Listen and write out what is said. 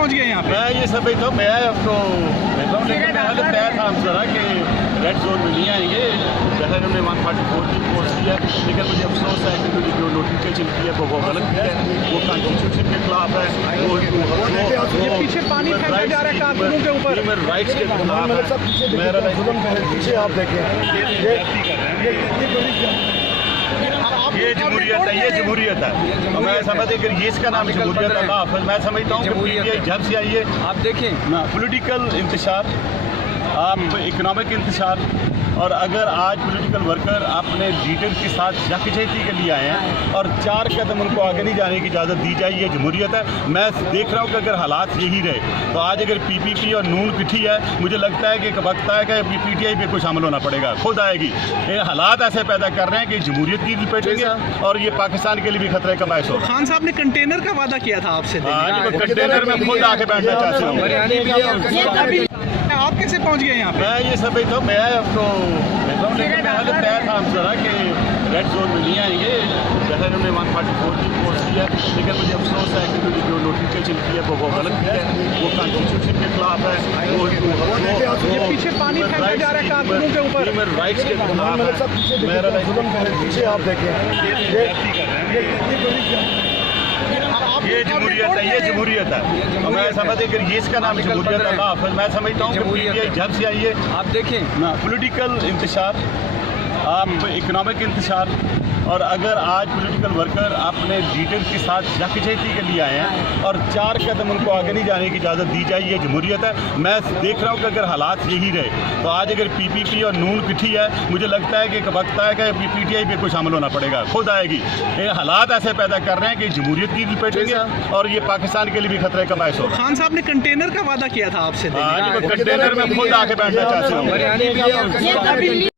पहुंच गए यहाँ पे? मैं ये समझता हूँ, मैं अब तो लेकिन पहले तय था हम जरा कि रेड जोन में नहीं आएंगे। जैसे हमने 144 की पोस्ट की है, लेकिन मुझे अफसोस है कि मुझे जो नोटिफिकेशन की है वो गलत की है, वो कॉन्स्टिट्यूशन के खिलाफ है, ये पीछे पानी फेंका जा रहा है कारकुनों के ऊपर, ह्यूमन राइट्स के खिलाफ है। पीछे आप देखें, ये जमहूरियत है, ये जमहूरियत है। मैं समझते कि ये इसका नाम जमहूरियत है। मैं समझता हूँ कि पीटीआई जब से आई है, आप देखें पॉलिटिकल इंतशार, आप इकोनॉमिक इंतशार, और अगर आज पॉलिटिकल वर्कर अपने लीडर के साथ यकजहती के लिए आए हैं और 4 कदम उनको आगे नहीं जाने की इजाज़त दी जाए, ये जमहूरियत है। मैं देख रहा हूँ कि अगर हालात यही रहे तो आज अगर पीपीपी और नून पिठी है, मुझे लगता है कि वक्त है कि पीटीआई पे कुछ शामिल होना पड़ेगा, खुद आएगी। ये हालात ऐसे पैदा कर रहे हैं कि जमहूरियत की लपेटेंगे और ये पाकिस्तान के लिए भी खतरे का बायस होगा। खान साहब ने कंटेनर का वादा किया था आपसे, कंटेनर में खुद आके बैठना चाहते हूँ। आप कैसे पहुंच गए यहाँ पे? मैं ये समझता हूँ, मैं अब तो लेकिन पहले तय था हम जरा कि रेड जोन में नहीं आएंगे। जैसे हमने 144 की पोस्ट की है, लेकिन मुझे अफसोस है कि मुझे जो नोटिफिकेशन की है वो गलत की है, वो कॉन्स्टिट्यूशन के खिलाफ है, ये पीछे पानी फेंका जा रहा है कारकुनों के ऊपर, ह्यूमन राइट्स के खिलाफ है। पीछे आप देखें, ये जमहूरियत है, ये जमहूरियत है। मैं समझते कि ये इसका नाम जमहूरियत है। मैं समझता हूँ कि पीटीआई जब से आई है, आप देखें पॉलिटिकल इंतशार, आप इकोनॉमिक इंतशार, और अगर आज पॉलिटिकल वर्कर अपने लीडर के साथ यकजहती के लिए आए हैं और 4 कदम उनको आगे नहीं जाने की इजाज़त दी जाए, ये जमहूरियत है। मैं देख रहा हूँ कि अगर हालात यही रहे तो आज अगर पीपीपी और नून पिठी है, मुझे लगता है कि वक्त है कि पीटीआई पे कुछ शामिल होना पड़ेगा, खुद आएगी। ये हालात ऐसे पैदा कर रहे हैं कि जमहूरियत की लपेटेंगे और ये पाकिस्तान के लिए भी खतरे का बायस होगा। खान साहब ने कंटेनर का वादा किया था आपसे, कंटेनर में खुद आके बैठना चाहते हूँ।